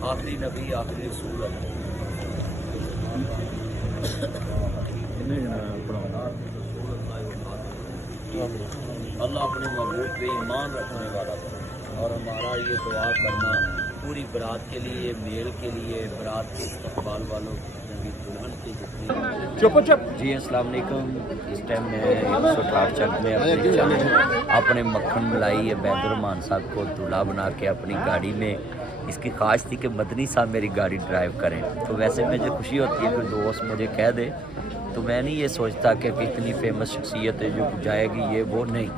आखिरी नबी आखिरी रसूल है। अल्लाह अपने महबूब पे ईमान रखने वाला था। और हमारा ये दुआ करना पूरी बरात के लिए, मेल के लिए, बरात के इस्तकबाल वालों की दुल्हन की जितनी जी। अस्सलाम वालेकुम। इस टाइम मैं 168 चक में अपने मक्खन मलाई बैदुर्रहमान साहब को दूल्हा बना के अपनी गाड़ी में, इसकी ख्वाहिश थी कि मदनी साहब मेरी गाड़ी ड्राइव करें। तो वैसे मुझे खुशी होती है कि दोस्त मुझे कह दे, तो मैं नहीं ये सोचता कि इतनी फेमस शख्सियत है जो जाएगी, ये वो नहीं।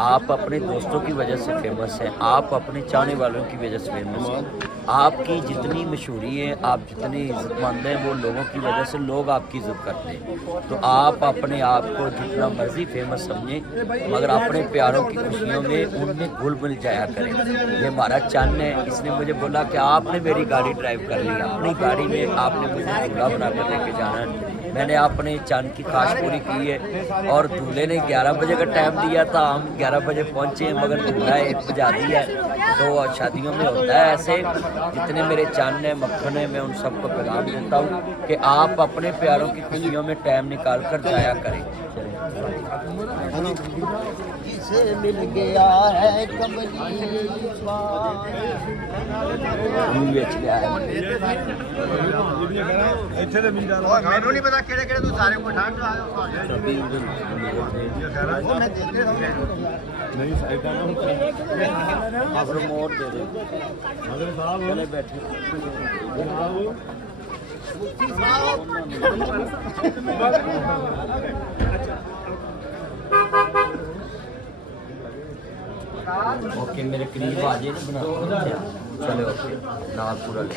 आप अपने दोस्तों की वजह से फेमस हैं, आप अपने चाहने वालों की वजह से फेमस हैं। आपकी जितनी मशहूरी है, आप जितनी इज्जतमंद हैं, वो लोगों की वजह से लोग आपकी इज्जत करते हैं। तो आप अपने आप को जितना मर्जी फेमस समझें, मगर अपने प्यारों की खुशियों में उनमें घुल मिल जाया करें। ये हमारा चन्न है। इसने मुझे बोला कि आपने मेरी गाड़ी ड्राइव कर ली, अपनी गाड़ी में आपने मुझे दूल्हा बना कर लेके जाना है। मैंने अपने चन्न की ख्वाहिश पूरी की है। और दूल्हे ने 11 बजे का टाइम दिया था, हम 11 बजे पहुँचे हैं, मगर दूल्हा 1 बजा दिया है। तो शादियों में होता है ऐसे। जितने मेरे चन्न हैं, मक्खन है, मैं उन सबको पैगाम देता हूँ कि आप अपने प्यारों की खुशियों में टाइम निकाल कर जाया करें। जिसे मिल गया है कमली मैनू नहीं पता केड़े केड़े तू सारे को ठाण ला नहीं साइडा ना प्रमोट दे दे चले बैठे ओके मेरे करीब आ जाए ना बना चलो ओके नाम पूरा ले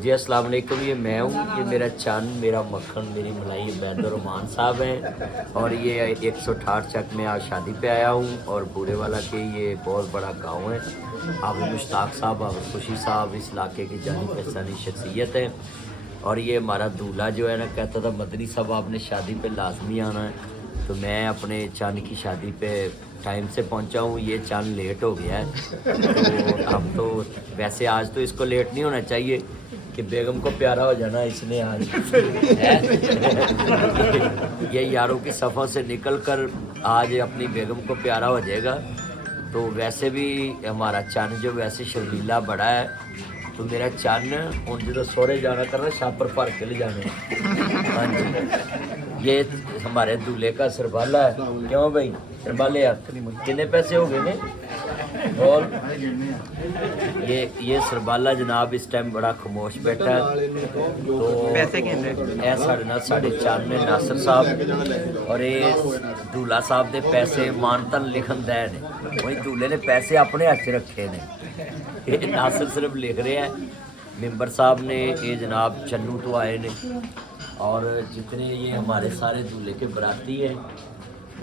जी। अस्सलाम वालेकुम। ये मैं हूँ, ये मेरा चन्न, मेरा मक्खन, मेरी मलाई बैदुर्रहमान साहब हैं। और ये 168 चक में आज शादी पे आया हूँ। और बूढ़े वाला के ये बहुत बड़ा गांव है। हाफिज मुश्ताक साहब, हाफिज खुशी साहब इस इलाके की जानी पहचानी शख्सियत है। और ये हमारा दूल्हा जो है ना, कहता था मदनी साहब आपने शादी पे लाजमी आना है। तो मैं अपने चन्न की शादी पे टाइम से पहुंचा हूँ। ये चन्न लेट हो गया है। तो अब तो वैसे आज तो इसको लेट नहीं होना चाहिए कि बेगम को प्यारा हो जाना इसने आज ये यारों की सफ़र से निकल कर आज अपनी बेगम को प्यारा हो जाएगा। तो वैसे भी हमारा चन्न जो वैसे शर्मीला बड़ा है। तो मेरा चन्न हूँ जो सोहरे जाना करना छापर भर के ले जाने। हाँ जी, ये हमारे दूल्हे का सरबाला है। क्यों भाई सरबाले यार कितने पैसे हो गए ने? और ये सरबाला जनाब इस टाइम बड़ा खामोश बैठा है। तो पैसे साढ़े नाल साढ़े चन्न ने नासिर साहब और ये दूल्हा साहब के पैसे मानतन लिखन दे ने। वही दूल्हे ने पैसे अपने हाथ रखे ने, ये नासिर सिर्फ लिख रहे हैं। मेंबर साहब ने ये जनाब चन्नू तो आए ने। और जितने ये हमारे सारे दूल्हे के बराती हैं।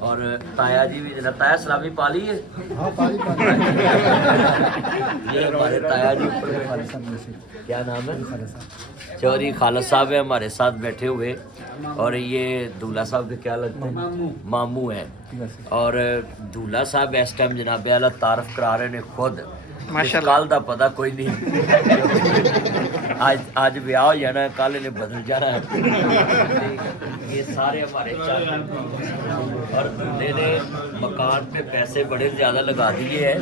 और ताया जी भी जनाब, ताया सलामी पाली है। ये हमारे ताया जी ऊपर क्या नाम है, चौधरी खालद साहब है हमारे साथ बैठे हुए। और ये दूल्हा साहब के क्या लगते हैं, मामू है। और दूल्हा साहब इस टाइम जनाब आला तारफ करा रहे हैं खुद। कल का पता कोई नहीं, आज ब्याह हो जाना, कल ने बदल जाना है। ये सारे हमारे और दूल्हे ने मकान पे पैसे बड़े ज़्यादा लगा दिए हैं।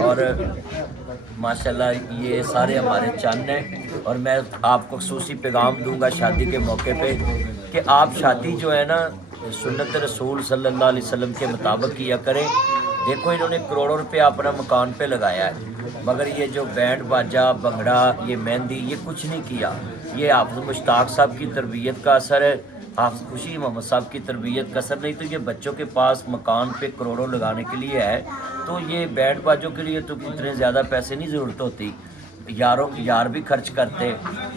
और माशाल्लाह ये सारे हमारे चन्न हैं। और मैं आपको खुसूसी पैगाम दूंगा शादी के मौके पे कि आप शादी जो है ना सुन्नत रसूल सल्लल्लाहु अलैहि वसल्लम के मुताबिक किया करें। देखो इन्होंने करोड़ों रुपया अपना मकान पे लगाया है, मगर ये जो बैंड बाजा भंगड़ा ये मेहंदी ये कुछ नहीं किया। ये हाफिज मुश्ताक साहब की तरबियत का असर है, हाफिज खुशी मोहम्मद साहब की तरबियत का असर। नहीं तो ये बच्चों के पास मकान पे करोड़ों लगाने के लिए है। तो ये बैंड बाजों के लिए तो इतने ज़्यादा पैसे नहीं ज़रूरत होती, यार भी खर्च करते।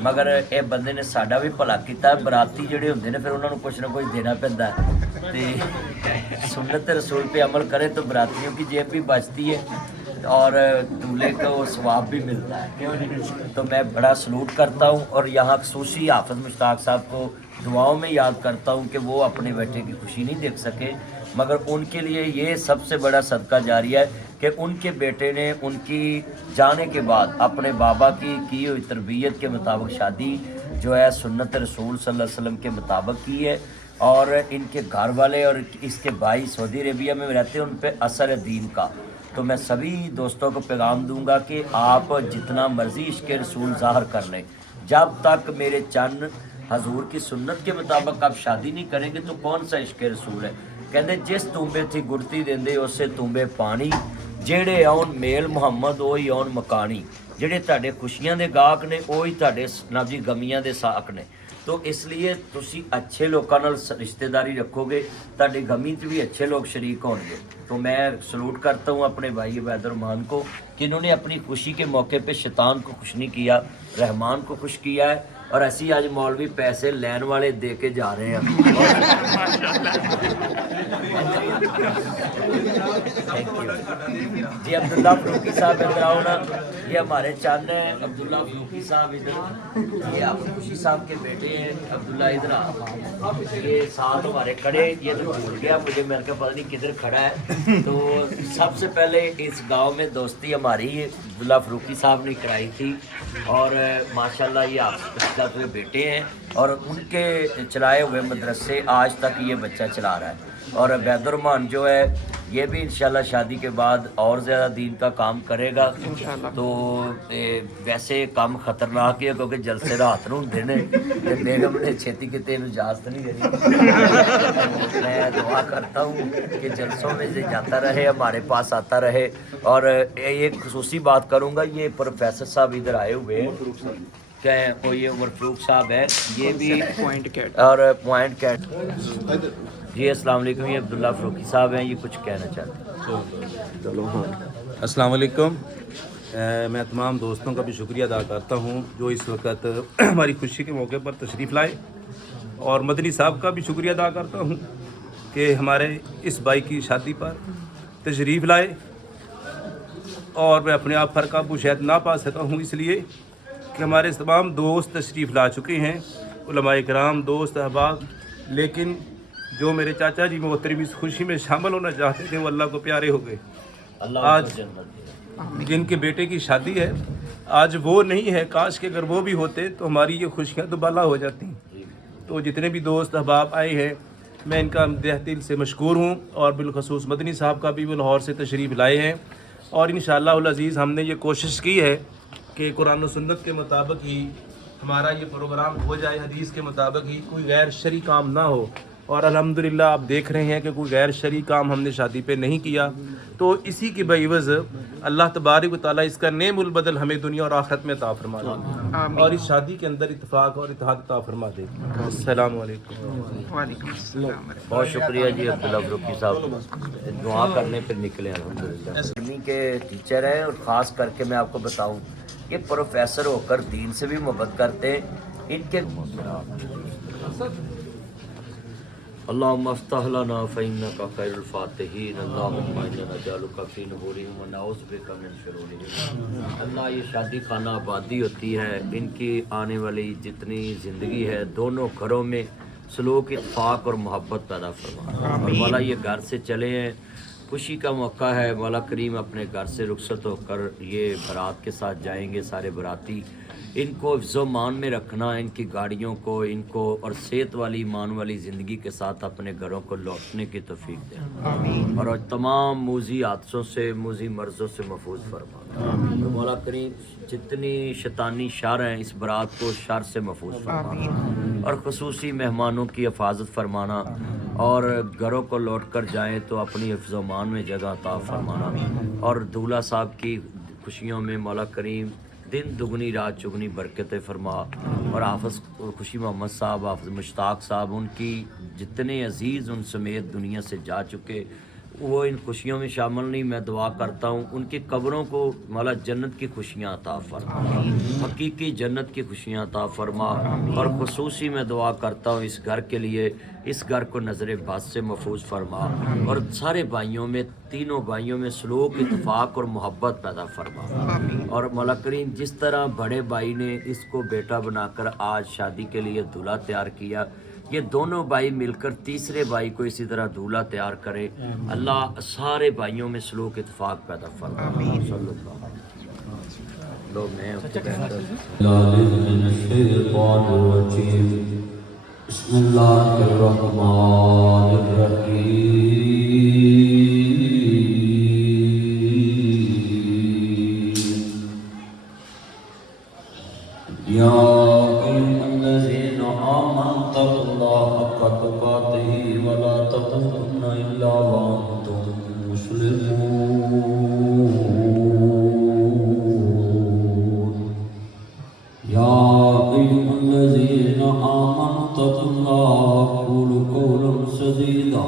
मगर ये बंदे ने साडा भी भला किया। बराती जोड़े होंगे ने फिर उन्होंने कुछ ना कुछ देना पैंदा है। सुन्नत रसूल पे अमल करें तो बरातियों की जेब भी बचती है और दूल्हे को सवाब भी मिलता है। तो मैं बड़ा सलूट करता हूँ और यहाँ खसूसी हाफिज मुश्ताक साहब को दुआओं में याद करता हूँ कि वो अपने बेटे की खुशी नहीं देख सके, मगर उनके लिए ये सबसे बड़ा सदका जारिया है کہ ان کے بیٹے نے ان کی جانے کے بعد اپنے بابا کی ہوئی تربیت کے مطابق شادی جو ہے سنت رسول صلی اللہ علیہ وسلم کے مطابق کی ہے، اور ان کے گھر والے اور اس کے بھائی سعودی عربیہ میں رہتے ہیں، ان پہ اثر ہے دین کا۔ تو میں سبھی دوستوں کو پیغام دوں گا کہ آپ جتنا مرضی عشق رسول ظاہر کر لیں، جب تک میرے چند حضور کی سنت کے مطابق آپ شادی نہیں کریں گے تو کون سا عشق رسول ہے؟ کہتے جس تنبے تھی گڑتی دیندے اسے تنبے پانی، جہے آن میل محمد وہی آن مکانی، جہے تہاڈے خوشیاں دے گاہک نے وہی تہاڈے جناب جی گمیاں دے ساک نے۔ تو اس لیے تسی اچھے لوگوں نال رشتہ داری رکھو گے، تہاڈی غمی تے بھی اچھے لوگ شریک ہوں گے۔ تو میں سلوٹ کرتا ہوں اپنے بھائی عبید الرحمان کو کہ انہوں نے اپنی خوشی کے موقع پہ شیطان کو خوش نہیں کیا، رحمان کو خوش کیا ہے، اور ایسی آج مولوی پیسے لین والے دے کے جا رہے ہیں۔ جی عبداللہ فروقی صاحب ادھر آؤ نا، یہ ہمارے چند ہیں عبداللہ فروقی صاحب، ادھر یہ آپ خوشی صاحب کے بیٹے ہیں عبداللہ، ادھر آ، یہ ساتھ ہمارے کھڑے، یہ تو بھول گیا مجھے، میں نے کہا پتہ نہیں کدھر کھڑا ہے۔ تو سب سے پہلے اس گاؤں میں دوستی ہماری عبداللہ فروقی صاحب نے کرائی تھی، اور ماشاءاللہ یہ آپ ہوئے بیٹے ہیں، اور ان کے چلائے ہوئے مدرسے آج تک یہ بچہ چلا رہا ہے۔ اور عبید الرحمان جو ہے یہ بھی انشاءاللہ شادی کے بعد اور زیادہ دین کا کام کرے گا۔ تو ویسے کام خطرناک ہے کیونکہ جلسے رات نوں ہوندے نے، بیگم نے چھیتی کتے اجازت نہیں دینی۔ میں دعا کرتا ہوں کہ جلسوں میں سے جاتا رہے، ہمارے پاس آتا رہے۔ اور ایک خصوصی بات کروں گا، یہ پروفیسر صاحب ادھر آئے ہوئے ہیں، کہ وہ یہ عمر فروق صاحب ہے، یہ بھی اور پوائنٹ کیٹ۔ جی السلام علیکم، یہ عبداللہ فروقی صاحب ہیں، یہ کچھ کہنا چاہتے ہیں۔ السلام علیکم۔ میں تمام دوستوں کا بھی شکریہ ادا کرتا ہوں جو اس وقت ہماری خوشی کے موقع پر تشریف لائے، اور مدنی صاحب کا بھی شکریہ ادا کرتا ہوں کہ ہمارے اس بھائی کی شادی پر تشریف لائے، اور میں اپنے آپ پر قابو شاید نہ پا سکا ہوں اس لیے کہ ہمارے تمام دوست تشریف لا چکے ہیں، علماء کرام، دوست، احباب، لیکن جو میرے چاچا جی محترم اس خوشی میں شامل ہونا چاہتے تھے وہ اللہ کو پیارے ہو گئے۔ آج جن کے بیٹے کی شادی ہے آج وہ نہیں ہے، کاش کہ اگر وہ بھی ہوتے تو ہماری یہ خوشیاں دوبالا ہو جاتی ہیں۔ تو جتنے بھی دوست احباب آئے ہیں میں ان کا تہ دل سے مشکور ہوں، اور بالخصوص مدنی صاحب کا بھی وہ لاہور سے تشریف لائے ہیں، اور انشاءاللہ العزیز ہم نے یہ کوشش کی ہے کہ قرآن و سنت کے مطابق ہی ہمارا یہ پروگرام ہو جائے، حدیث کے مطابق ہی، کوئی غیر شرعی کام نہ ہو۔ اور الحمدللہ آپ دیکھ رہے ہیں کہ کوئی غیر شرعی کام ہم نے شادی پہ نہیں کیا، تو اسی کی بعوض اللہ تبارک و تعالیٰ اس کا نعم البدل ہمیں دنیا اور آخرت میں عطا فرما دے، اور اس شادی کے اندر اتفاق اور اتحاد عطا فرما دے۔ السلام علیکم۔ وعلیکم السلام۔ بہت شکریہ جی عبداللہ فروقی صاحب، دعا کرنے پہ نکلے الحمدللہ۔ علمی کے ٹیچر ہیں، اور خاص کر کے میں آپ کو بتاؤں یہ پروفیسر ہو کر دین سے بھی محبت کرتے ہیں۔ ان کے اللہم افتح لنا فإنک خیر الفاتحین، اللہم انا نجعلک فی نحورہم ونعوذ بک من شرورہم۔ اللہ یہ شادی خانہ آبادی ہوتی ہے، ان کی آنے والی جتنی زندگی ہے دونوں گھروں میں سلوک، اتفاق اور محبت پیدا فرما، اور مولا یہ گھر سے چلے ہیں، خوشی کا موقع ہے، مولا کریم اپنے گھر سے رخصت ہو کر یہ برات کے ساتھ جائیں گے سارے براتی، ان کو حفظ و مان میں رکھنا، ان کی گاڑیوں کو، ان کو، اور صحت والی ایمان والی زندگی کے ساتھ اپنے گھروں کو لوٹنے کی توفیق دیں، اور تمام موذی حادثوں سے، موذی مرضوں سے محفوظ فرما، اور مولا کریم جتنی شیطانی شر ہیں اس برات کو شر سے محفوظ فرما، اور خصوصی مہمانوں کی حفاظت فرمانا، اور گھروں کو لوٹ کر جائیں تو اپنی حفظ و مان میں جگہ عطا فرمانا، اور دولہا صاحب کی خوشیوں میں مولا کریم دن دگنی رات چگنی برکتیں فرما، اور حافظ خوشی محمد صاحب، حافظ مشتاق صاحب، ان کی جتنے عزیز ان سمیت دنیا سے جا چکے وہ ان خوشیوں میں شامل نہیں، میں دعا کرتا ہوں ان کی قبروں کو مولا جنت کی خوشیاں عطا فرما، حقیقی جنت کی خوشیاں عطا فرما، اور خصوصی میں دعا کرتا ہوں اس گھر کے لیے، اس گھر کو نظر بد سے محفوظ فرما، اور سارے بھائیوں میں، تینوں بھائیوں میں سلوک، اتفاق اور محبت پیدا فرما، اور مولا کریم جس طرح بڑے بھائی نے اس کو بیٹا بنا کر آج شادی کے لیے دولہا تیار کیا، یہ دونوں بھائی مل کر تیسرے بھائی کو اسی طرح دولہا تیار کرے. اللہ سارے بھائیوں میں سلوک اتفاق پیدا فرمائے. صلی اللہ علیہ وسلم. لوگ میں بسم اللہ الرحمن الرحیم. یا ایھا الذین آمنوا اتقوا اللہ حق تقاتہ ولا تموتن الا وانتم مسلمون. یا ایھا الذین آمنوا اتقوا اللہ وقولوا قولا سدیدا.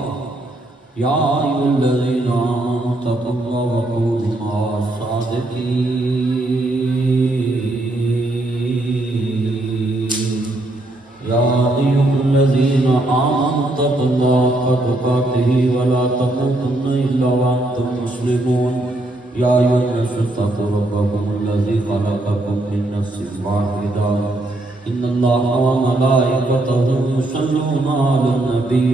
یا ایھا الذین آمنوا اتقوا اللہ وکونوا مع الصادقین. یا ایھا الذین آمنوا اتقوا اللہ حق تقاتہ ولا تموتن الا وانتم مسلمون. یا ایھا الناس اتقوا ربکم الذی خلقکم من نفس واحدہ. ان اللہ وملائکتہ یصلون علی النبی.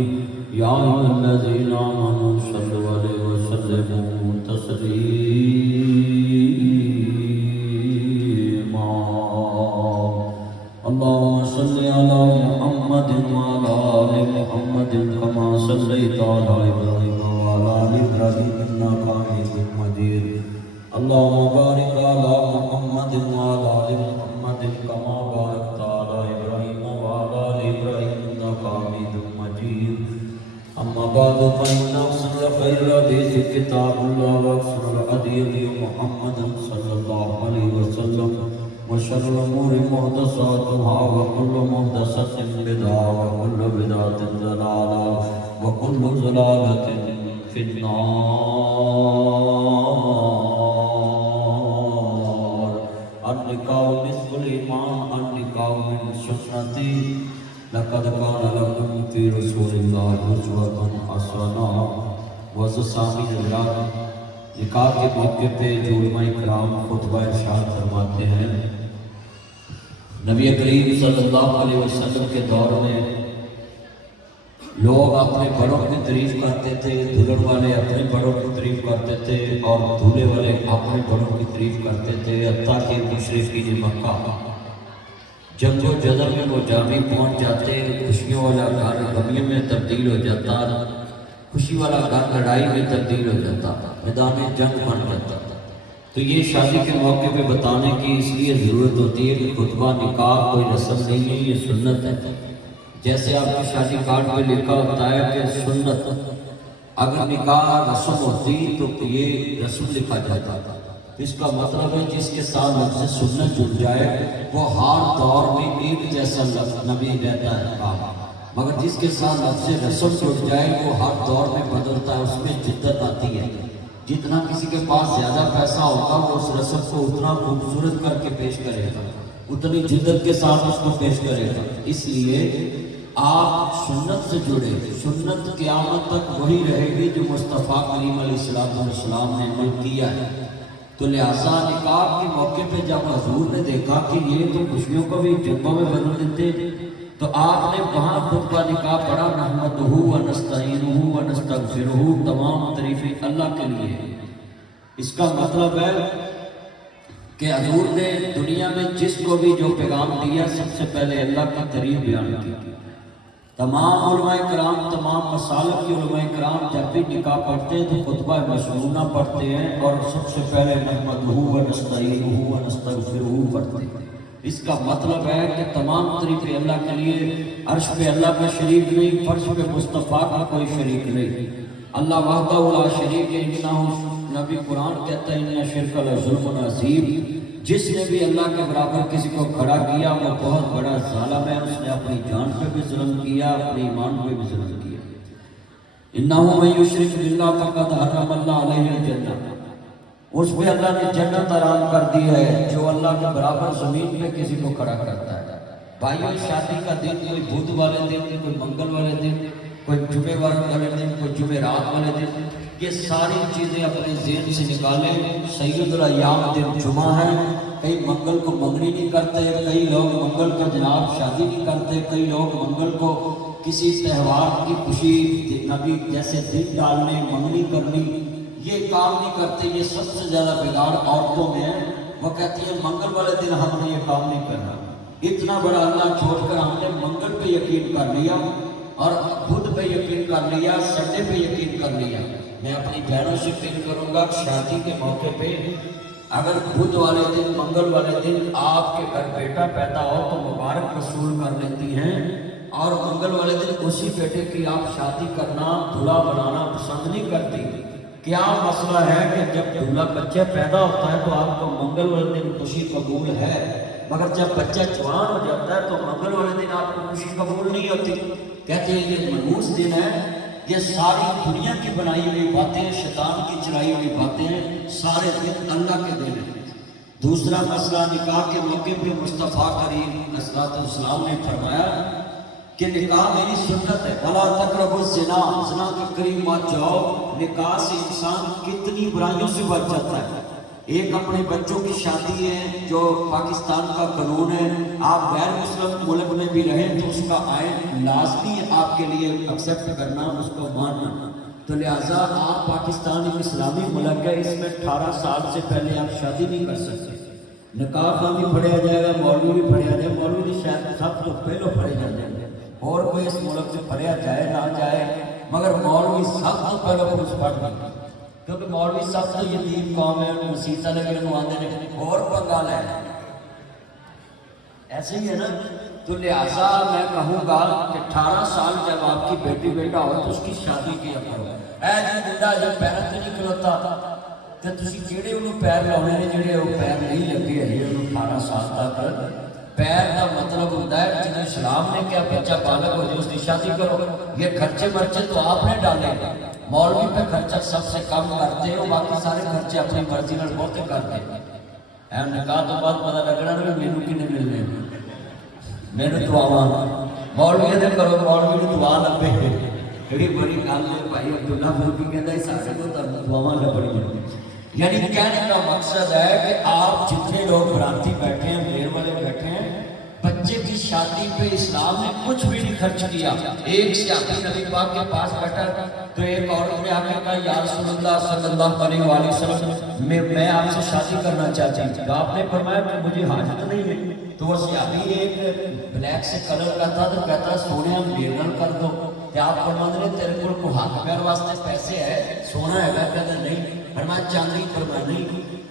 یا ایھا الذین آمنوا صلوا علیہ وسلموا تسلیما. اللهم صل على محمد وعلى آل محمد كما صليت على إبراهيم وعلى آل إبراهيم إنك حميد مجيد. اللهم بارك على محمد وعلى آل محمد كما باركت على إبراهيم وعلى آل إبراهيم إنك حميد مجيد. أما بعد فإن أحسن خير الحديث كتاب الله وأحسن الهدي هدي محمد صلى الله عليه وسلم. وشر الأمور محدثاتها وكل محدثة بدعة وكل بدعة ضلالة وكل ضلالة في النار. النكاح نصف الإيمان. النكاح من سنتي. لقد كان لكم في رسول الله أسوة حسنة. وسامعین حضرات، نکاح کے موقع پہ جو علماء کرام خطبہ ارشاد فرماتے ہیں، نبی کریم صلی اللہ علیہ وسلم کے دور میں لوگ اپنے بڑوں کی تعریف کرتے تھے، دلہن والے اپنے بڑوں کی تعریف کرتے تھے اور دولہے والے اپنے بڑوں کی تعریف کرتے تھے. حتیٰ کہ مشرکین مکہ جنگ و جدل میں وہ جامی پہنچ جاتے، خوشیوں والا گھر غمیوں میں تبدیل ہو جاتا، خوشی والا گھر لڑائی میں تبدیل ہو جاتا، میدان جنگ بن جاتا. تو یہ شادی کے موقع پہ بتانے کی اس لیے ضرورت ہوتی ہے کہ خطبہ نکاح کوئی رسم نہیں ہے، یہ سنت ہے. جیسے آپ کی شادی کارڈ پہ لکھا ہوتا ہے کہ سنت، اگر نکاح رسم ہوتی تو یہ رسم لکھا جاتا. اس کا مطلب ہے جس کے ساتھ لفظ سنت جڑ جائے وہ ہر دور میں ایک جیسا نبی رہتا ہے، مگر جس کے ساتھ لفظ رسم جڑ جائے وہ ہر دور میں بدلتا ہے، اس میں جدت آتی ہے. جتنا کسی کے پاس زیادہ پیسہ ہوگا وہ اس رسم کو اتنا خوبصورت کر کے پیش کرے گا، اتنی جدت کے ساتھ اس کو پیش کرے گا. اس لیے آپ سنت سے جڑے. سنت قیامت تک وہی رہے گی جو مصطفیٰ کریم علیہ السلام نے عمل کیا ہے. تو لہٰذا نکاح کے موقع پہ جب حضور نے دیکھا کہ یہ تو خوشیوں کو بھی جنگوں میں بدل دیتے، تو آپ نے وہاں خطبہ نکاح پڑھا، نحمدہ ونستعینہ ونستغفرہ، تمام تعریفیں اللہ کے لیے. اس کا مطلب ہے کہ حضور نے دنیا میں جس کو بھی جو پیغام دیا سب سے پہلے اللہ کی تعریف بیان کی. تمام علماء کرام، تمام مسالک کی علماء کرام جب بھی نکاح پڑھتے ہیں تو خطبہ مشمونہ پڑھتے ہیں اور سب سے پہلے نحمدہ ونستعینہ ونستغفرہ پڑھتے ہیں. اس کا مطلب ہے کہ تمام تعریفیں اللہ کے لیے. عرش پہ اللہ کا شریک نہیں، فرش پہ مصطفیٰ کا کوئی شریک نہیں. اللہ وحدہ لا شریک ہے. نبی قرآن کہتا ہے ان شرک لظلم عظیم. جس نے بھی اللہ کے برابر کسی کو کھڑا کیا وہ بہت بڑا ظالم ہے. اس نے اپنی جان پہ بھی ظلم کیا، اپنے ایمان پہ بھی ظلم کیا. انہ من یشرک باللہ فقد حرم اللہ علیہ الجنہ. اس پہ اللہ نے جنت حرام کر دی ہے جو اللہ کے برابر زمین پہ کسی کو کھڑا کرتا ہے. بھائیوں، شادی کا دن کوئی بدھ والے دن، کوئی منگل والے دن، کوئی جمعے والے دن، کوئی جمعرات والے دن، یہ ساری چیزیں اپنے ذہن سے نکالیں. سید الایام دن جمعہ ہے. کئی منگل کو منگنی نہیں کرتے، کئی لوگ منگل کو جناب شادی نہیں کرتے، کئی لوگ منگل کو किसी त्यौहार की खुशी, नबी जैसे दिन डालने, मंगनी करनी, ये काम नहीं करते। ये सबसे ज़्यादा बिगाड़ औरतों में है। वो कहती है मंगल वाले दिन हमने ये काम नहीं करना। इतना बड़ा अल्लाह छोड़कर हमने मंगल पे यकीन कर लिया और बुध पे यकीन कर लिया, संडे पे यकीन कर लिया। मैं अपनी बहनों से अपील करूँगा, शादी के मौके पे अगर बुध वाले दिन, मंगल वाले दिन आपके घर बेटा पैदा हो तो मुबारक रसूल कर लेती हैं, और मंगल वाले दिन उसी बेटे की आप शादी करना, दूल्हा बनाना पसंद नहीं करती। क्या मसला है कि जब दूल्हा बच्चा पैदा होता है तो आपको मंगल वाले दिन खुशी कबूल है, मगर जब बच्चा जवान हो जाता है तो मंगल वाले दिन आपको खुशी कबूल नहीं होती। कहते हैं ये मनहूस दिन है, ये सारी दुनिया की बनाई हुई बातें, शैतान की चलाई हुई बातें, सारे दिन अल्लाह के दिन है। दूसरा मसला, निकाह के मौके पे मुस्तफ़ा करीम अस्सलाम ने फरमाया कि निकाह मेरी सुन्नत है। वला तक़रबुज़ ज़िना, ज़िना के करीब मत जाओ। निकाह से इंसान कितनी बुराइयों से बच जाता है। एक अपने बच्चों की शादी है जो पाकिस्तान का कानून है, आप गैर मुस्लिम मुल्क में भी रहें तो उसका आइन लाजमी है आपके लिए एक्सेप्ट करना, उसको मानना। तो लिहाजा आप पाकिस्तान एक इस्लामी मुल्क है, इसमें 18 साल से पहले आप शादी नहीं कर सकते। निकाह का भी पढ़िया जाएगा, मौलवी भी पढ़िया जाए, मौलवी भी शायद सब तो पहले पढ़े जाते हैं, और कोई इस मुल्क से पढ़िया जाए ना जाए, मगर मौलवी सब तो पहले पुरुष पढ़ गए, क्योंकि मौलवी सब तो यतीम कौम है, मसीता लगे आते हैं और पंगाल है, ऐसे ही है ना। तो लिहाजा मैं कहूँगा कि 18 साल जब आपकी बेटी बेटा हो तो उसकी शादी किया करो। ऐ जी मुंडा जब पैरों से नहीं खलोता तो तुसी किहड़े उन्होंने पैर लाने ने जिहड़े वो पैर नहीं लगे है उन्होंने 18 साल तक। पैर का मतलब होता है जिन्हें इस्लाम ने क्या बच्चा बालक हो जाए उसकी शादी करो। ये खर्चे वर्चे तो आपने डाले, मौलवी पे खर्चा सबसे कम करते हो, बाकी सारे खर्चे अपनी मर्जी में बहुत करते हैं। निकाह तो बाद पता लगना भी मैनू किन्ने मिलने, मैनू दुआवा मौलवी दे करो, मौलवी की दुआ लभे, बड़ी बड़ी गल है भाई। अब्दुल्ला फूकी कहता सारे को दुआवा लभनी। यानी कहने का मकसद है कि आप जितने लोग बराती बैठे हैं, मेर वाले बैठे हैं, बच्चे की शादी पे इस्लाम ने कुछ भी नहीं खर्च किया। एक सहाबी नबी पाक के पास बैठा तो एक औरत ने आके कहा या रसूलुल्लाह सल्लल्लाहु अलैहि वसल्लम मैं आपसे शादी करना चाहती हूँ। तो आपने फरमाया कि मुझे हाजत नहीं है। तो वो सहाबी एक ब्लैक से कलर का था तो कहता सोने मेरे नाल कर दो। तो आप फरमाते तेरे को हक पैर वास्ते पैसे है, सोना है? कहता नहीं। फरमाया चांदी? फरमाया नहीं।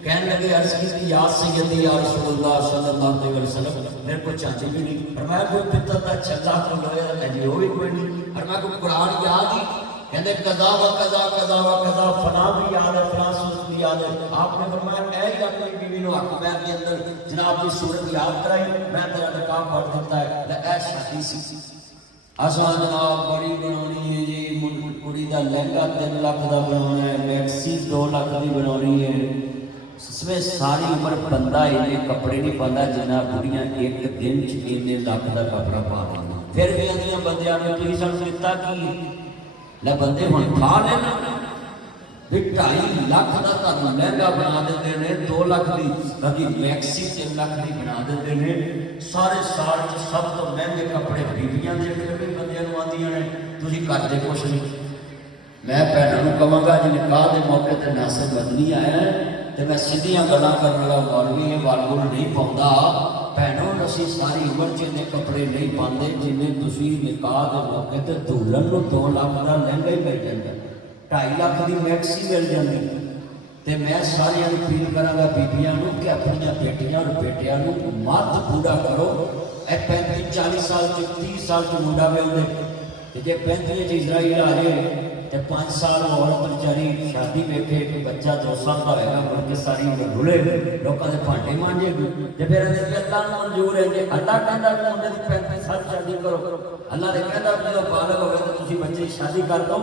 कहने लगे अर्ज की याद सैयदी या रसूलुल्लाह सल्लल्लाहु अलैहि वसल्लम मेरे को चांदी भी नहीं। फरमाया कोई पित्तल का छल्ला तो लोया जी वो भी कोई नहीं। फरमाया कोई कुरान याद ही? कहते कदा व कदा कदा व कदा फला भी याद है, फला सूरत भी याद है। आपने फरमाया ऐ ही अपनी बीवी नो हक पैर के अंदर जनाब की सूरत याद कराई, मैं तेरा निकाह पढ़ देता है। ऐ शादी सी असां जनाब बड़ी बनानी है जी, कुड़ी का लहंगा 3 लाख का बनाना है, मैक्सी 2 लाख की बनानी है। इसमें सारी उम्र बंदा इन्ने कपड़े नहीं पाता जिन्ना बुढ़ियां एक दिन इन्ने लाख का कपड़ा पा लेना। फिर भी आदियां बंदियां ने तुसीं सानूं दित्ता की ले बंदे हुण खा लेना भी 2.5 लाख का तुहानूं लहंगा बना देते हैं, 2 लाख की कभी मैक्सी 3 लाख की बना देते हैं। सारे साल सब तो महंगे कपड़े बीबियां दे के बंदियां नूं आंदियां ने, तुसीं करदे कुछ नहीं। मैं भैनों नूं कहांगा जी निकाह के मौके ते नासिर बदनी आया तो मैं सीधियां गल्लां करन वाला मौलवी वालगुल नहीं पाउंदा। भैनों असीं सारी उम्र जिन्ने कपड़े नहीं पाते जिन्ने तुसीं निकाह के मौके ते दुल्हन नूं 2 लाख का लहंगा ही मिल जाता, 2.5 लाख की मैक्सी मिल जाती। तो मैं सारिਆਂ ਨੂੰ अपील करांगा बीबियां नूं कि अपनी बेटियां और बेटियां नूं मत पूरा करो। 35-40 साल 30 साल मुंडा विआउंदे ते जे 35 इजराइल आ जाए तो 5 साल औरत बेचारी शादी वेखे कोई बच्चा 2 साल का होगा मुड़ के सारी उम्र भुले लोगों के भांडे मांजेगी। तो फिर अल्लाह मंजूर है कि अल्लाह कहता है मुंडे की 35 साल शादी करो। अल्लाह ने कहता जो बालक हो तो तुम बच्चे की शादी कर दो।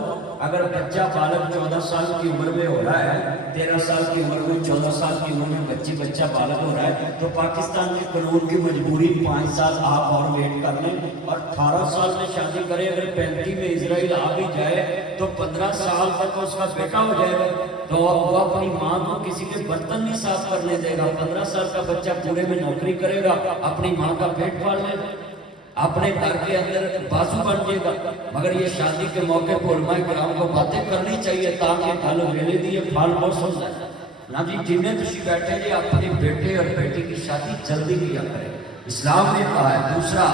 अगर बच्चा बालक 14 साल की उम्र में हो रहा है, 13 साल की उम्र में, 14 साल की उम्र में बच्चा बालक हो रहा है तो पाकिस्तान के कानून की मजबूरी 5 साल आप और वेट कर लें और 18 साल में शादी करें। अगर 35 में इजराइल आ भी जाए तो 15 साल तक उसका बेटा हो जाएगा तो वो अपनी माँ को किसी के बर्तन नहीं साफ करने देगा। 15 साल का बच्चा पूरे में नौकरी करेगा, अपनी माँ का पेट पाल लेगा। अपने घर के अंदर बाजू बन जाएगा। मगर ये शादी के मौके पर उलमा इकराम को बातें करनी चाहिए ताकि कल वेले दी फल मौसम जाए ना जी। जिन्हें तुम बैठे जी अपने बेटे और बेटी की शादी जल्दी किया करें, इस्लाम ने कहा है। दूसरा,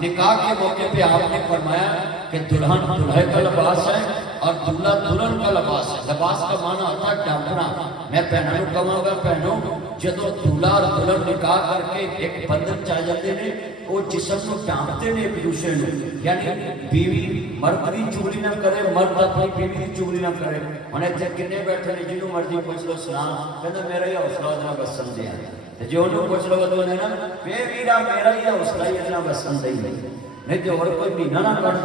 निकाह के मौके पे आपने फरमाया कि दुल्हन दुल्हे का लिबास है और दूल्हा दुल्हन का लिबास है। लिबास का माना होता है ढांकना। मैं पहनू कहांगा पहनो जो दूल्हा और दुल्हन निकाह करके एक बंधन च जाते हैं, वो जिसम को ढांकते हैं एक दूसरे को। यानी बीवी मर्द की चुगली ना करे, मर्द अपनी बीवी की चुगली ना करे। हम इतने किन्ने बैठे ने जिन्हों मर्जी पूछ लो सुना कहते मेरा ही हौसला इतना बसन दिया, जो उन्होंने पूछ लो तो ना वे वीरा मेरा ही हौसला ही इतना बसन दे नहीं तो और कोई महीना ना कर।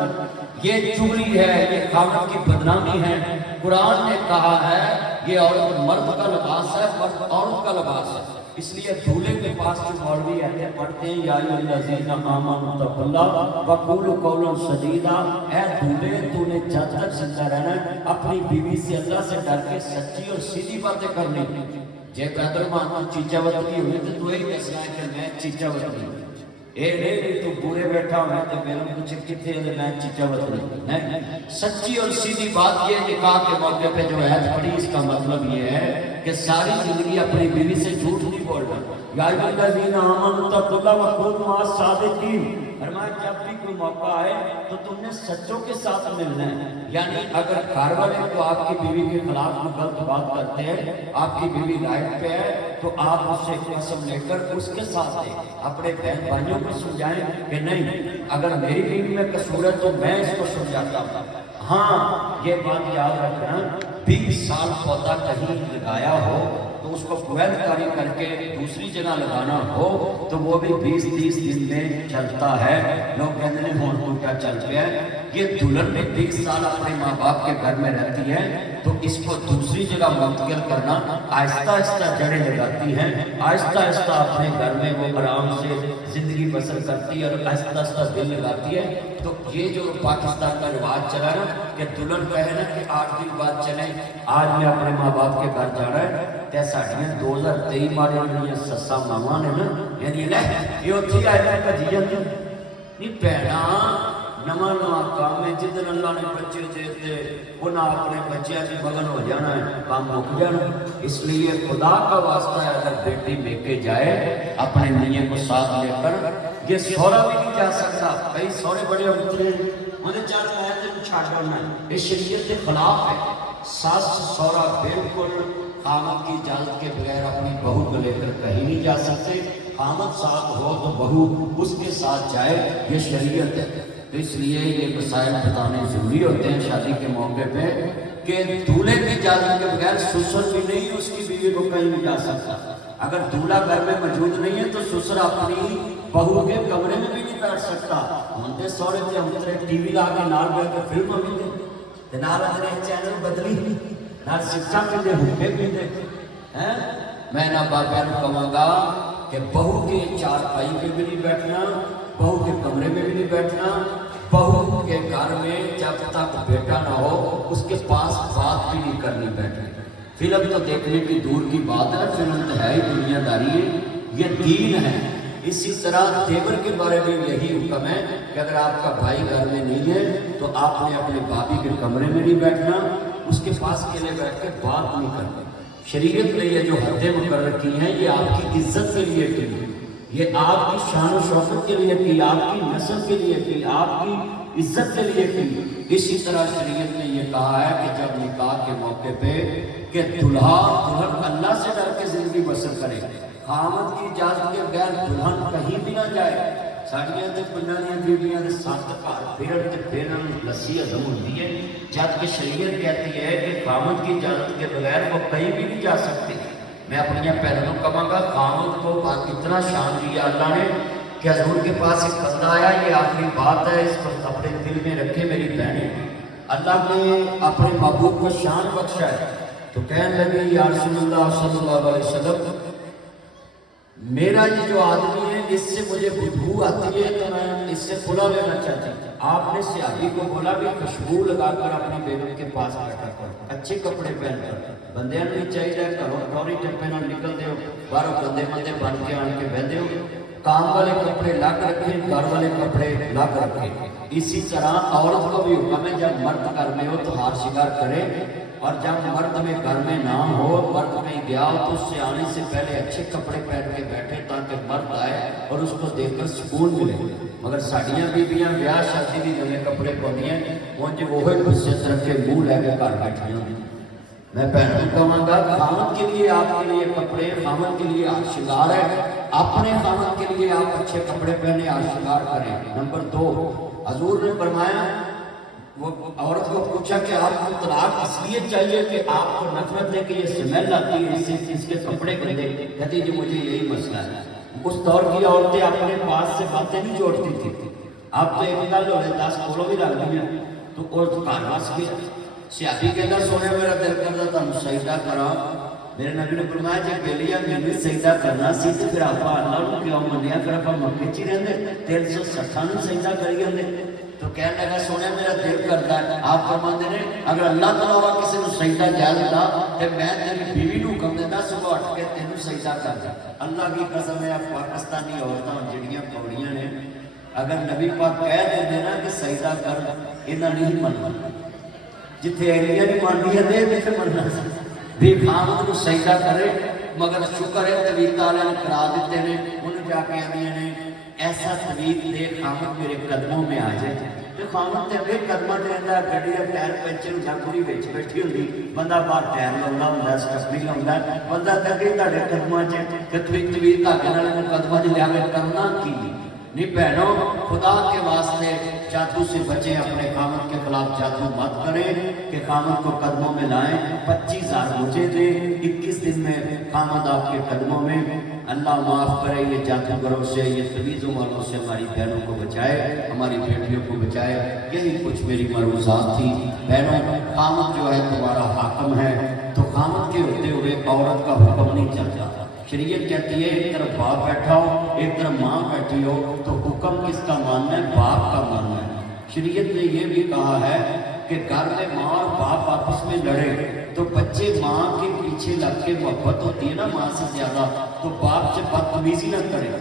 ये चुगली है, ये खामद की बदनामी है। कुरान ने कहा है ये औरत मर्द का लिबास है, मर्द औरत का लिबास है। इसलिए दूल्हे के पास जो मौलवी आते पढ़ते हैं या अय्युहल्लज़ीना आमनू तक़ुल्लाह वक़ूलू क़ौलन सदीदा, ऐ दूल्हे तूने जब तक सच्चा रहना अपनी बीवी से अल्लाह से डर के सच्ची और सीधी बातें करनी। जे पैदल मान चीचावती हुई तो तू ही दसना है कि मैं चीचावती ए नहीं तू पूरे बैठा मैं तो मेरे कुछ कितने मैं चीचावती नहीं। सच्ची और सीधी बात ये निकाह के मौके पे जो है पड़ी, इसका मतलब ये है कि सारी जिंदगी अपनी बीवी से झूठ नहीं बोलना। या अय्युहल्लज़ीना आमनू तक़ुल्लाह वक़ूनू मअस सादिक़ीन, फरमाया जब भी कोई मौका आए तो तुमने सच्चों के साथ मिलना है। यानी अगर घर वाले तो आपकी बीवी के खिलाफ में गलत बात करते हैं, आपकी बीवी राइट पे है तो आप उससे कसम लेकर उसके साथ दें। अपने बहन भाइयों को समझाएं कि नहीं अगर मेरी बीवी में कसूर है तो मैं इसको समझाता हूँ। हाँ ये बात याद रखना, 20 साल पौधा कहीं लगाया हो तो उसको कुवैतकारी करके दूसरी जगह लगाना हो तो वो भी 20-30 दिन में चलता है। लोग कहते हैं हों तो क्या चल गया। ये दुल्हन में 20 साल अपने माँ बाप के घर में रहती है तो इसको दूसरी जगह मुंतकिल करना, आहिस्ता आहिस्ता जड़ें लगाती हैं, आहिस्ता आहिस्ता अपने घर में वो आराम से जिंदगी बसर करती है और आहिस्ता आहिस्ता दिल लगाती है। तो ये जो पाकिस्तान का रिवाज चला ना कि दुल्हन कहे ना कि 8 दिन बाद चले, आज मैं अपने माँ बाप के घर जा रहा है तो साड़ियाँ 2023 मारे सस्सा मावा ने ना यानी ये उत्थे आए भजी नहीं भैना नवा नवा काम है। जिस दिन अल्लाह ने बच्चे देते उन्हें अपने बच्चों की मगन हो जाना है, काम मुक जाना। इसलिए खुदा का वास्ता है अगर बेटी लेके जाए अपने मियाँ को साथ लेकर, ये सौरा भी नहीं जा सकता। कई सौरे बड़े उतरे मुझे चल मैं तेन छड़ करना, ये शरीयत के खिलाफ है। सास सौरा बिल्कुल खामद की इजाजत के बगैर अपनी बहू को लेकर कहीं नहीं जा सकते। खामद साथ हो तो बहू उसके साथ जाए, ये शरीयत है। तो इसलिए ये मसाइल बताने जरूरी होते हैं शादी के मौके पे कि दूल्हे की इजाजत के बगैर ससुर भी नहीं उसकी बीवी को कहीं नहीं जा सकता। अगर दूल्हा घर में मौजूद नहीं है तो ससुर अपनी बहू के कमरे में भी नहीं बैठ सकता। हमने सौरे से हम टीवी ला के नाल बैठ के फिल्म मिलते नाल चैनल बदली नाल शिक्षा पीते हुक्के पीते हैं। मैं ना बाबा को कहूँगा कि बहू के चारपाई पे भी नहीं बैठना, बहू के कमरे में भी नहीं बैठना। बहू के घर में जब तक बेटा ना हो उसके पास बात भी नहीं करनी बैठने। फिल्म तो देखने की दूर की बात है, फिल्म तो है ही दुनियादारी है, ये दीन है। इसी तरह तेवर के बारे में यही हुक्म है कि अगर आपका भाई घर में नहीं है तो आपने अपने भाभी के कमरे में नहीं बैठना, उसके पास अकेले बैठ के बात नहीं करनी। शरीयत ने ये जो हदें मुकर्रर रखी हैं ये आपकी इज्जत के लिए की, ये आपकी शान और शौकत के लिए की, आपकी नस्ल के लिए की, आपकी इज्जत के लिए की। इसी तरह शरीयत ने ये कहा है कि जब निकाह के मौके पे कि दुल्हा दुल्हन अल्लाह से डर के जिंदगी बसर करे, खामद की इजाजत के बगैर दुल्हन कहीं भी ना जाए। साड़ियाँ तो पिंडां दी बीबियां दे सत्त घर फिरन ते फिर लस्सी हजम होती है, जबकि शरीयत कहती है कि खामद की इजाजत के बगैर वो कहीं भी नहीं जा सकती। मैं अपनी पैरों को कहूँगा खामद को इतना शान दिया अल्लाह ने कि हजूर के पास एक बंदा आया, ये आखिरी बात है, इसको अपने दिल में रखे मेरी बहनें। अल्लाह ने अपने महबूब को शान बख्शा है तो कहने लगे या रसूलुल्लाह सल्लल्लाहु अलैहि वसल्लम मेरा ये जो आदमी है इससे मुझे बदबू आती है तो मैं इससे खुला लेना चाहती हूँ। आपने सियाही को बोला कि खुशबू लगाकर अपनी बेगम के पास बैठा कर, अच्छे कपड़े पहनकर, बंदे नहीं चाहिए घरों टोरी टप्पे ना निकलते हो, बाहरों बंदे बंदे बन के आन के बहते हो। काम वाले कपड़े अलग रखें, घर वाले कपड़े अलग रखें। इसी तरह औरत को भी हुक्म है जब मर्द घर में हो तो हार शिकार करे, और जब मर्द में घर में ना हो, मर्द कहीं गया हो तो उससे आने से पहले अच्छे कपड़े पहन के बैठे ताकि मर्द आए और उसको देखकर सुकून मिले। मगर साड़ियाँ बीबियाँ ब्याह शादी भी नए कपड़े पाउंदियां उंज वो गुस्से रखे मुँह लैके घर बैठे होंगे। मैं भैनों कहूँगा खामद के लिए आपके लिए कपड़े, खामद के लिए श्रृंगार है, अपने खामद के लिए आप अच्छे कपड़े पहने और श्रृंगार करें। नंबर 2, हजूर ने फरमाया, वो औरत को पूछा कि आपको तलाक इसलिए चाहिए कि आपको नफरत है कि ये स्मेल आती है इससे इसके कपड़े गंदे, कहती जी मुझे यही मसला है। उस दौर की औरतें अपने पास से बातें नहीं जोड़ती थी। आप तो एक गल हो 10 कोलों भी रख दी तो और घर बस गया। सियाबी कहता सोने मेरा दिल करता तुम सजदा करा, मेरे नबी ने फरमाया जे बेलिया मैंने सजदा करना सी तो फिर आप अल्लाह को क्यों मनिया, फिर आप मक्के च रहंदे 360 ਨੂੰ सजदा करी ਜਾਂਦੇ। तो कहने लगा सोने मेरा दिल करता है, आप फरमाते ने अगर अल्लाह तो अलावा किसी को सजदा जायज़ होता तो मैं तेरी बीवी को हुक्म देता सुबह उठ के तेन सजदा कर दे। अल्लाह की कसम है पाकिस्तानी औरतां जिहड़ियां कौड़ियां ने, अगर नबी पाक कह देंगे ना कि सजदा कर, इन्हां नहीं मनना। जिथे एरिया नहीं मानती है जिथे मनना भी खामद को सजदा करे। मगर शुक्र है तवीत वाले ने करा दिते ने, उन्हें जाके आदियां ने ऐसा तवीत दे खामद मेरे कदमों में आ जाए। तो खामद तो फिर कदमों से रहता, गड्डी का टायर पंचर हो जाए, पूरी बिच बैठी होंगी, बंदा बाहर टायर लाउंदा हुंदा, स्टफनी लाउंदा, बंदा तके तुहाडे कदमों च तवीत धागे नाल कदमों च लिया करना की नहीं। बहनों खुदा के वास्ते जादू से बचें, अपने खामद के खिलाफ जादू मत करें कि खामद को कदमों में लाएं। 25,000 मुझे दे, 21 दिन में खामद आपके कदमों में। अल्लाह माफ़ करे ये जादूगरों से, ये तवीज़ों वालों से हमारी बहनों को बचाए, हमारी बेटियों को बचाए। यही कुछ मेरी मरूज़ात थी। बहनों खामद जो है तुम्हारा हाकम है, तो खामद के होते हुए औरत का हुक्म नहीं चलता। शरीयत कहती है एक तरफ बाप बैठा हो, एक तरफ माँ बैठी हो, तो हुक्म किसका मानना है? बाप का मानना है। शरीयत ने यह भी कहा है कि घर में माँ और बाप आपस में लड़े तो बच्चे माँ के पीछे लग के मोहब्बत होती है ना माँ से ज़्यादा, तो बाप से बदतमीजी न करें।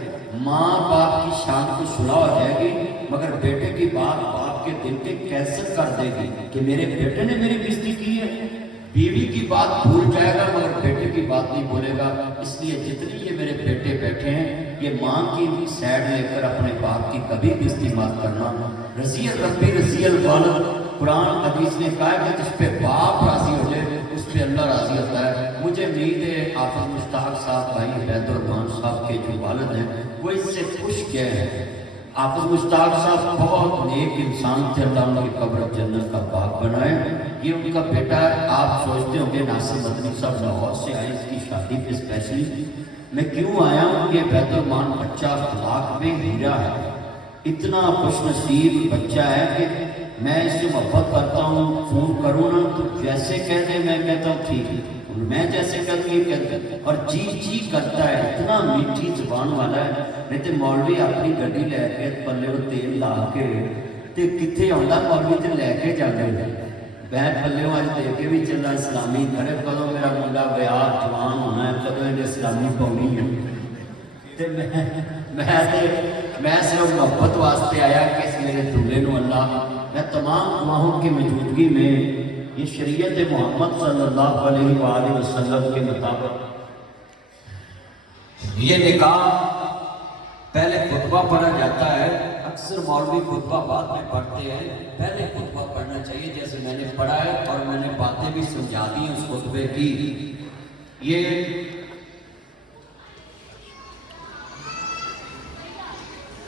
माँ बाप की शान को सुलह हो जाएगी, मगर बेटे की बात बाप के दिल पे कैसे कर देगी कि मेरे बेटे ने मेरी बेइज्जती की है। बीवी की बात भूल जाएगा मगर बेटे की बात नहीं बोलेगा। इसलिए जितने ये मेरे बेटे बैठे हैं, ये माँ की सैड लेकर अपने बाप की कभी भी बेइज्जती मत करना। रज़ियल रब्बी रज़ियल वालिद, कुरान हदीस ने कहा कि जिस पे बाप राजी हो जाए उस पर अल्लाह राजी होता है। मुझे उम्मीद है हाफिज़ मुश्ताक साहब भाई हैदुर्रहमान साहब के जो वालिद हैं वो इससे खुश गए हैं। हाफिज़ मुश्ताक साहब बहुत नेक इंसान थे, अल्लाह उनकी कब्र जन्नत का बाग बनाए। ये उनका बेटा है। आप सोचते होंगे नासिर मदनी साहब लाहौर से आए इसकी शादी पे स्पेशली। मैं क्यों आया हूँ? ये हैदुर्रहमान बच्चा अखलाक में हीरा है, इतना खुशनसीब बच्चा है कि मैं इससे मोहब्बत करता हूँ। फ़ोन करूँ ना तो जैसे कहते मैं कहता हूँ ठीक है, मैं जैसे कहती ये कहते, और जी जी करता है। इतना मीठी जुबान वाला है। नहीं तो मौलवी अपनी गड्डी लैके पल्ले को तेल ला के तो कितने आता मौलवी तो लैके जाते मैं पल्ले अज दे के भी चलना इस्लामी खड़े कदों मेरा मुंडा ब्याह जवान होना है, कदों इन्हें इस्लामी पानी है। मैं सिर्फ मोहब्बत वास्ते आया कि इस मेरे दूल्हे को अल्लाह, मैं तमाम गुनाहों की मौजूदगी में ये शरीयत मोहम्मद सल्लल्लाहु अलैहि वसल्लम के मुताबिक ये निकाह पहले खुतबा पढ़ा जाता है। अक्सर मौलवी खुतबा बाद में पढ़ते हैं, पहले खुतबा पढ़ना चाहिए जैसे मैंने पढ़ा है, और मैंने बातें भी समझा दी उस खुतबे की।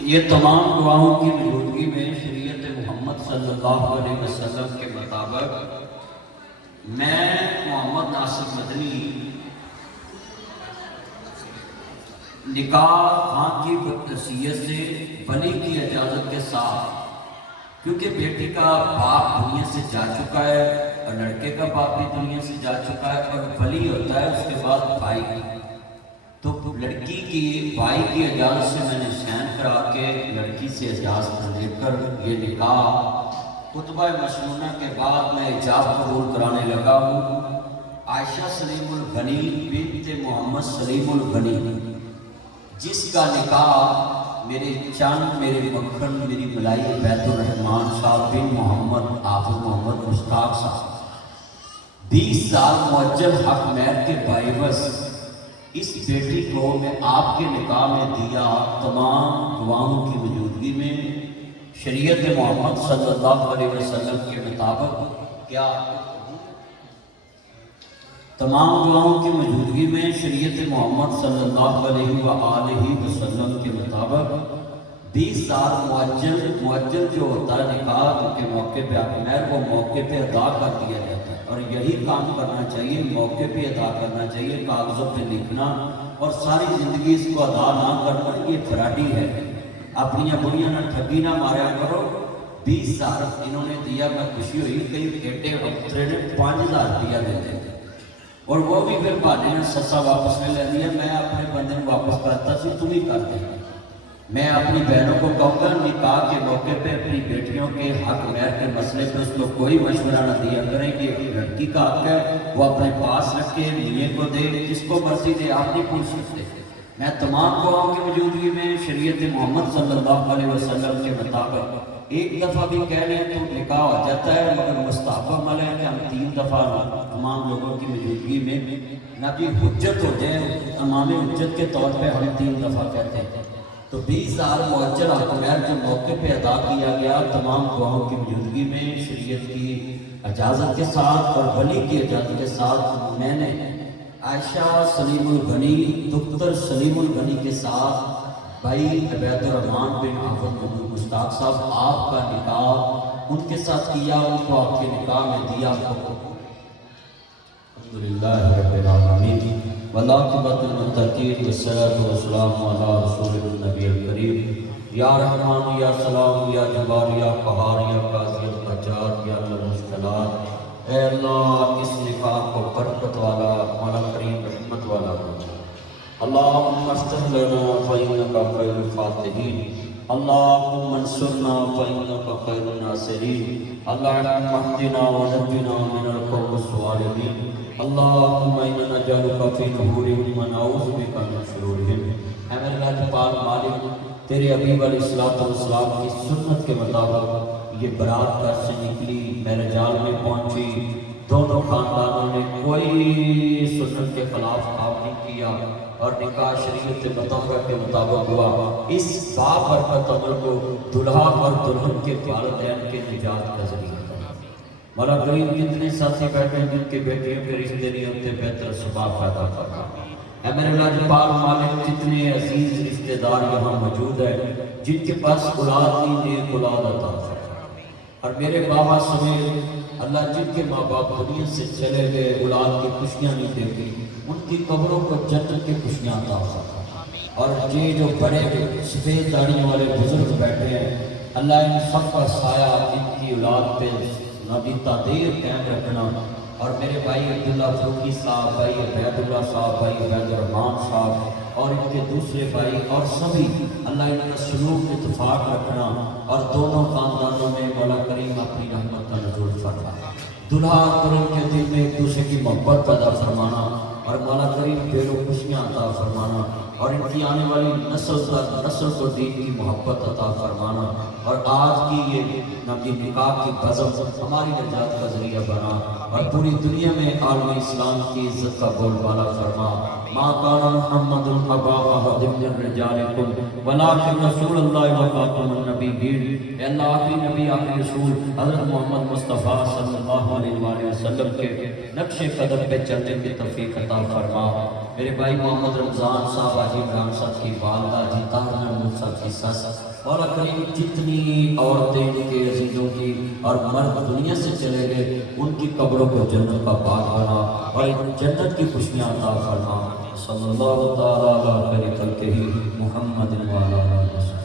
ये तमाम दुआओं की मौजूदगी में शरीयत मोहम्मद सल्लल्लाहु अलैहि वसल्लम के मुताबिक मैं मोहम्मद नासिर मदनी निकाह खां की वसीयत से वली की इजाज़त के साथ, क्योंकि बेटी का बाप दुनिया से जा चुका है और लड़के का बाप भी दुनिया से जा चुका है, और वली होता है उसके बाद भाई, तो लड़की की भाई की इजाज़त से मैंने सैन करा के लड़की से इजाज़त लेकर ये निकाह खुतबा मशरूना के बाद मैं इजाब कबूल कराने लगा हूँ। आयशा सलीमुल गनी बिन्त मोहम्मद सलीमुल गनी جس کا نکاح میرے چاند میرے مکھن میری ملائی بیت الرحمان صاحب بن محمد حافظ محمد مشتاق صاحب 20 سال معجل حق مہر کے باعث اس بیٹی کو میں آپ کے نکاح میں دیا تمام گواہوں کی موجودگی میں شریعت محمد صلی اللہ علیہ وسلم کے مطابق کیا تمام گواہوں کی موجودگی میں شریعت محمد صلی اللہ علیہ وآلہ وسلم کے مطابق 20 سال معجل جو ہوتا ہے نکاح کے موقع پہ حق مہر وہ موقع پہ ادا کر دیا جاتا ہے اور یہی کام کرنا چاہیے، موقع پہ ادا کرنا چاہیے، کاغذوں پہ لکھنا اور ساری زندگی اس کو ادا نہ کرنا یہ فراڈی ہے۔ اپنی بڑیاں نہ ٹھگی نہ ماریا کرو۔ 20 سال انہوں نے دیا، میں خوشی ہوئی، کئی بیٹے افسرے نے 5000 روپیہ دیتے تھے اور وہ بھی پھر بہانے نے سسا واپس میں لے لیا، میں اپنے بندے کو واپس کرتا سی، تم ہی کر دیں۔ میں اپنی بہنوں کو کہوں گا نکاح کے موقع پہ اپنی بیٹیوں کے حق مہر کے مسئلے پہ اس کو کوئی مشورہ نہ دیا کریں کہ لڑکی کا حق ہے وہ اپنے پاس رکھے، میاں کو دے، جس کو مرضی دے، آپ نہیں پوچھ سکتے۔ میں تمام گواہوں کی موجودگی میں شریعت محمد صلی اللہ علیہ وسلم کے مطابق ایک دفعہ بھی کہہ لیں تو نکاح ہو جاتا ہے، مگر مستحب عمل ہے کہ ہم 3 دفعہ تمام لوگوں کی موجودگی میں نہ کہ حجت ہو جائے، امام حجت کے طور پہ ہم 3 دفعہ کہتے ہیں۔ تو 20 سال معجل حق مہر کے موقع پہ ادا کیا گیا تمام گواہوں کی موجودگی میں شریعت کی اجازت کے ساتھ اور ولی کی اجازت کے ساتھ میں نے عائشہ سلیم الغنی دختر سلیم الغنی کے ساتھ بھائی عبید الرحمان بن حافظ محمد مشتاق صاحب آپ کا نکاح ان کے ساتھ کیا، ان کو آپ کے نکاح میں دیا۔ الحمدللہ رب العالمین والعاقبۃ للمتقین والصلاۃ والسلام علی رسول النبی الکریم یا رحمان یا سلام یا جبار یا قہار یا قاضی الفجار یا المشکلات۔ اے اللہ اس نکاح کو برکت والا مولا کریم رحمت والا بنا۔ اللہم افتح لنا فإنک خیر الفاتحین، اللہم انصرنا فإنک خیر الناصرین، اللہم اہدنا ونجنا من القوم الظالمین، اللہم انا نجعلک فی نحورہم ونعوذ بک من شرورہم۔ اے میرے اللہ پاک مالک، تیرے حبیب علیہ السلام کی سنت کے مطابق یہ برات گھر سے نکلی، میرے جال میں پہنچی، دونوں خاندانوں نے کوئی سنت کے خلاف کام نہیں کیا اور نکاح شریعت مطالبہ کے مطابق ہوا۔ اس بابرکت عمل کو دلہا اور دلہن کے والدین کے نجات کا ذریعہ بنا۔ مولا کریم جتنے ساتھی بیٹھے ہیں جن کے بیٹیوں کے رشتے نہیں ہوتے بہتر اسباب پیدا کرنا۔ اے میرے اللہ پاک مالک جتنے عزیز رشتے دار یہاں موجود ہیں جن کے پاس اولاد نہیں، نیک اولاد عطا فرما۔ اور میرے بابا سمیت اللہ جن کے ماں باپ دنیا سے چلے گئے اولاد کی خوشیاں نہیں دیکھی، ان کی قبروں کو جنت کی خوشیاں عطا فرما۔ اور یہ جو بڑے سفید داڑھی والے بزرگ بیٹھے ہیں اللہ ان سب کا سایہ ان کی اولاد پہ نبی تادیر قائم رکھنا۔ اور میرے بھائی عبداللہ فروقی صاحب، بھائی عبید اللہ صاحب، بھائی عبید الرحمان صاحب اور ان کے دوسرے بھائی اور سبھی اللہ ان کا سلوک اتفاق رکھنا اور دونوں خاندانوں میں مولا کریم اپنی رحمت کا نزول فرما۔ دلہا اور دلہن کے دل میں ایک دوسرے کی محبت پیدا فرمانا اور مولا کریم دل و خوشیاں عطا فرمانا اور ان کی آنے والی نسل کو دین کی محبت عطا فرمانا۔ اور آج کی یہ نبی نکاح کی بزم ہماری نجات کا ذریعہ بنا اور پوری دنیا میں عالم اسلام کی عزت کا بول بالا فرما۔ ما کان محمد ابا احد من رجالکم ولکن رسول اللہ و خاتم النبیین۔ اے اللہ آخری نبی آخری رسول حضرت محمد مصطفیٰ صلی اللہ علیہ وآلہ وسلم کے نقش قدم پہ چلنے کی توفیق عطا فرما۔ میرے بھائی محمد رمضان صاحب، حاجی عمران صاحب کی والدہ، جی طاہر محمود صاحب کی سس، مولا کریم جتنی عورتیں ان کے عزیزوں کی اور مرد دنیا سے چلے گئے ان کی قبروں کو جنت کا باغ بنا اور جنت کی خوشیاں عطا فرما۔ صلی اللہ تعالیٰ علیہ خلقہ محمد وعلی آلہ وسلم۔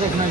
देखना